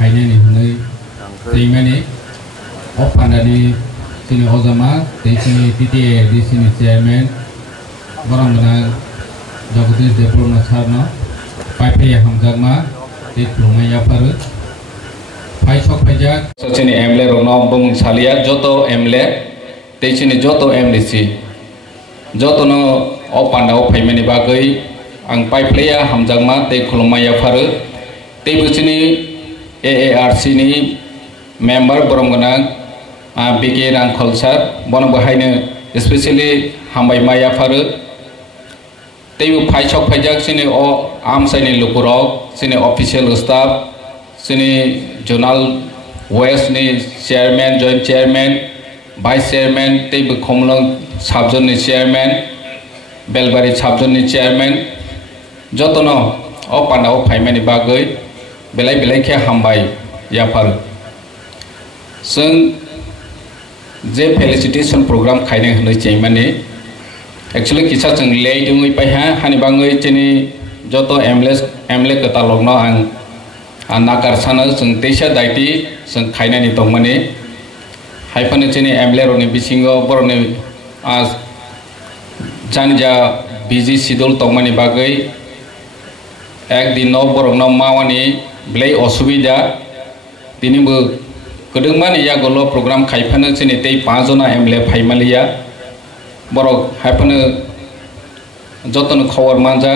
खायनायनि हनै दैमानि अफान्डानि जोंनि अजामा दैसिनि PTA दैसिनि चेयारमेन बरंगना जगदीश देवपुरना सारनो पाइफे हमजामा दै खुलुमनाया फारो फाइसक फाइजाक सचिनि एमले रोनो बुं सालिया जोतो एमले दैसिनि जोतो एमडीसी जोतोनो अफान्डाव फाइमानि बागै आं पाइप्लेया हमजामा दै खुलुमनाया फारो दै बुचिनि AARC नि मेम्बर बरंगना BK रांखल सार बन बहायनो स्पेशली हामबाय माया फारो दैबो फाइसक फाइजाक सिनि अ आमसाइनि लुकुराव सिनि ऑफिशियल स्टाफ सिनि जोनाल वेस्ट नि chairman joint chairman vice chairman दैबो खमलं साबजन नि चेयरमैन बेलबारी साबजन नि चेयरमैन जतनो अ पान्डाव फाइमानि बागै बेलाय बेलायखे हामबाय याफार जों जे फेलिसिटेशन प्रोग्राम खायने होनो चाहिए एक्चुअली किसा जों ले दुंगै पाइहा हानि बाङै जोंनि जत एमले कतालगनो आं नाकार सानो जों दैसा दायति जों खायनानि दंमाने हाइफानो जोंनि एमले रोनि बिसिङाव बरनि जानजा बिजि सिडुल दंमानि बागै एक दिनाव बरनो मावानि ब्लै असुबिदा दिनैबो गोदोंमान यागल' प्रोग्राम खायफानो जोंनि दै 5 जना एमले फाइमालिया बरक हायफानो जतन खबर मानजा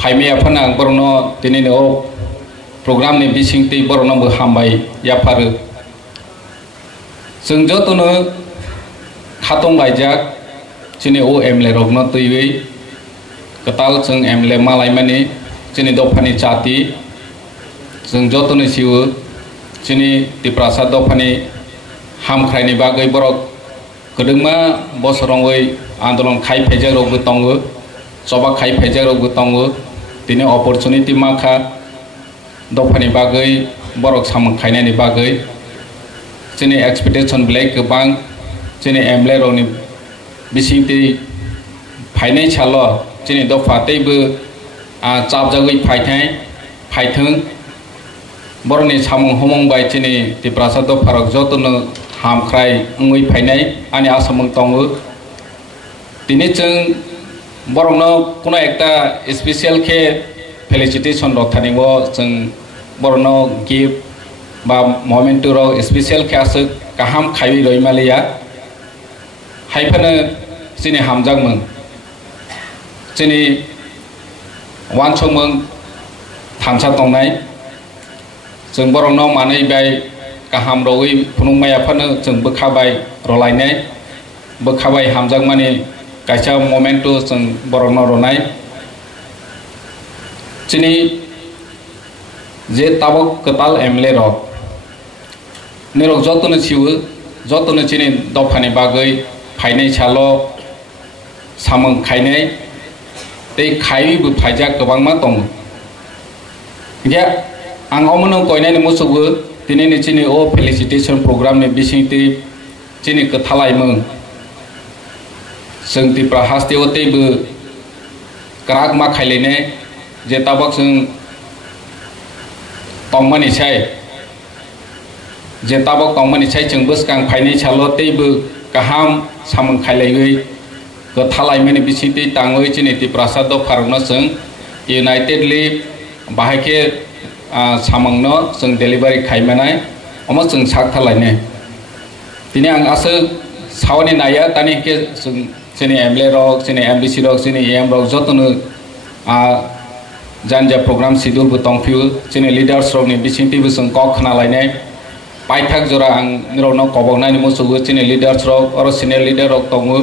फाइमायाफानो आं बरनो दिनैनो प्रोग्रामनि बिसिं दै बरनोबो हामबाय याफारो जों जतनो खातम लायजाक जोंनि ओ एमले रगनो दैयै कताल जों एमले मालायमानि जोंनि दफानि जाति जों जतनो सिउ जोंनि दिप्रासाद दफानि हामख्रायनि बागै बरक गोदोंमा बोसोरावै आन्दोलन खाय फेजारावबो दङो सभा खाय फेजारावबो दङो दिनै अपरचुनिटि माखा दफानि बागै बरक सामों खायनायनि बागै जोंनि एक्सपेक्टेशन ब्लेक गोबां जोंनि एमले रनि बिसिंति फायनाय साल जोंनि दफातैबो चाबजागै फायथों बरनि सामों हमंबाय जोंनि दिप्रासाद दफारक जतनो हामख्राय उङै फायनाय आंनि आसामों दङो दिनै जों बरनो कुनो एकटा स्पेशल के फेलिसिटेशन रथानिबो जों बरनो गिफ्ट बा मोमेंटुरो स्पेशल के आसो गाहाम खायि रयमालिया हायफानो जोंनि हामजागमों जोंनि वानसमों थानसा दंनाय जों बरनो मानै बाय गाहाम रवै फुनुंमायाफानो जों बोखाबाय रलायनाय बोखाबाय हामजाग माने गायसा मोमेंटु जों बरनो रनाय जोंनि जे ताबक कताल एमले रक निरक जतनो सिउ जतनो जोंनि दफानि बागै फायनाय साल सामों खायनाय दै खायैबो फायजाक गोबांमा दं गैया आं अमनो गयनायनि मोसौबो दिनैनि जोंनि ओ फेलिसिटेशन प्रोग्रामनि बिसिंति जोंनि कथालायमों जों दिप्रा हास्तेवतैबो ग्राक मा खायलायनाय जे ताबक जों तंमानिसाय जे ताबक तंमानिसाय जों बोसकां फायनाय सालतैबो गाहाम सामों खायलायै कथालायमोनि बिसिंति ताङै जोंनि दिप्रासाद दफारनो जों यूनाइटेडलि बाहायके सामंनो जों डेलिभारी खायमानाय अमा जों सागथालायने दिनै आं आसो सावनि नाया दानि के जोंनि एमले रक जोंनि एमबीसी रक जोंनि एम रक जतनो जानजा प्रोग्राम शिड्यूल दंफियो जोंनि लिडार्स रकनि बिसिंतिबो जों क खोनालायनाय पाइथाक जरा आं निरनो कबगनायनि मोसौबो जोंनि लिडार्स रक आरो सिनियर लिडार रक दङो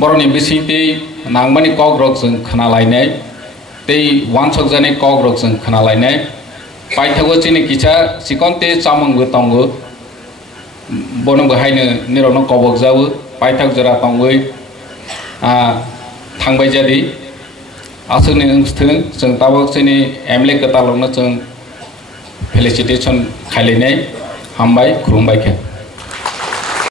बरनि बिसिंति नांमानि कक रक जों खोनालायनाय दै वानसक जानाय कक रक जों खोनालायनाय पाइथागो जोंनि किसा सिकन्ते चामंबो दङो बनो बहायनो निरनो कबक जावो पाइथाक जरा दङै थांबाय जादि आसोनि ओंस्थों जों ताबक जोंनि एमले कतालनो जों फेलिसिटेशन खायलायनाय हामबाय खुलुमबाय।